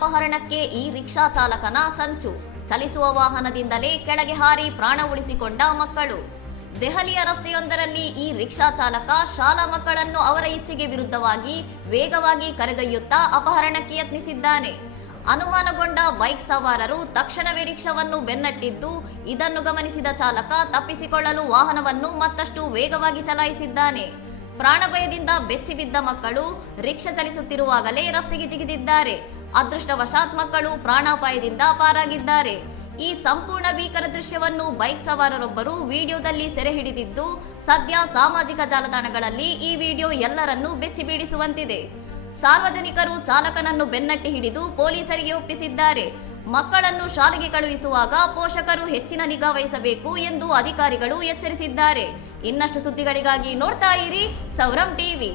ಅಪಹರಣಕ್ಕೆ ಈ ರಿಕ್ಷಾ ಚಾಲಕನ ಸಂಚು. ಚಲಿಸುವ ವಾಹನದಿಂದಲೇ ಕೆಳಗೆ ಹಾರಿ ಪ್ರಾಣ ಉಳಿಸಿಕೊಂಡ ಮಕ್ಕಳು. ದೆಹಲಿಯ ರಸ್ತೆಯೊಂದರಲ್ಲಿ ಈ ರಿಕ್ಷಾ ಚಾಲಕ ಶಾಲಾ ಮಕ್ಕಳನ್ನು ಅವರ ಇಚ್ಛೆಗೆ ವಿರುದ್ಧವಾಗಿ ವೇಗವಾಗಿ ಕರೆದೊಯ್ಯುತ್ತಾ ಅಪಹರಣಕ್ಕೆ ಯತ್ನಿಸಿದ್ದಾನೆ. ಅನುಮಾನಗೊಂಡ ಬೈಕ್ ಸವಾರರು ತಕ್ಷಣವೇ ರಿಕ್ಷಾವನ್ನು ಬೆನ್ನಟ್ಟಿದ್ದು, ಇದನ್ನು ಗಮನಿಸಿದ ಚಾಲಕ ತಪ್ಪಿಸಿಕೊಳ್ಳಲು ವಾಹನವನ್ನು ಮತ್ತಷ್ಟು ವೇಗವಾಗಿ ಚಲಾಯಿಸಿದ್ದಾನೆ. ಪ್ರಾಣಭಯದಿಂದ ಬೆಚ್ಚಿಬಿದ್ದ ಮಕ್ಕಳು ರಿಕ್ಷಾ ಚಲಿಸುತ್ತಿರುವಾಗಲೇ ರಸ್ತೆಗೆ ಜಿಗಿದಿದ್ದಾರೆ. ಅದೃಷ್ಟವಶಾತ್ ಮಕ್ಕಳು ಪ್ರಾಣಾಪಾಯದಿಂದ ಪಾರಾಗಿದ್ದಾರೆ. ಈ ಸಂಪೂರ್ಣ ಭೀಕರ ದೃಶ್ಯವನ್ನು ಬೈಕ್ ಸವಾರರೊಬ್ಬರು ವಿಡಿಯೋದಲ್ಲಿ ಸೆರೆ ಹಿಡಿದಿದ್ದು, ಸದ್ಯ ಸಾಮಾಜಿಕ ಜಾಲತಾಣಗಳಲ್ಲಿ ಈ ವಿಡಿಯೋ ಎಲ್ಲರನ್ನೂ ಬೆಚ್ಚಿ ಬೀಳಿಸುವಂತಿದೆ. ಸಾರ್ವಜನಿಕರು ಚಾಲಕನನ್ನು ಬೆನ್ನಟ್ಟಿ ಹಿಡಿದು ಪೊಲೀಸರಿಗೆ ಒಪ್ಪಿಸಿದ್ದಾರೆ. ಮಕ್ಕಳನ್ನು ಶಾಲೆಗೆ ಕಳುಹಿಸುವಾಗ ಪೋಷಕರು ಹೆಚ್ಚಿನ ನಿಗಾ ವಹಿಸಬೇಕು ಎಂದು ಅಧಿಕಾರಿಗಳು ಎಚ್ಚರಿಸಿದ್ದಾರೆ. ಇನ್ನಷ್ಟು ಸುದ್ದಿಗಳಿಗಾಗಿ ನೋಡ್ತಾ ಇರಿ ಸೌರಂ ಟಿವಿ.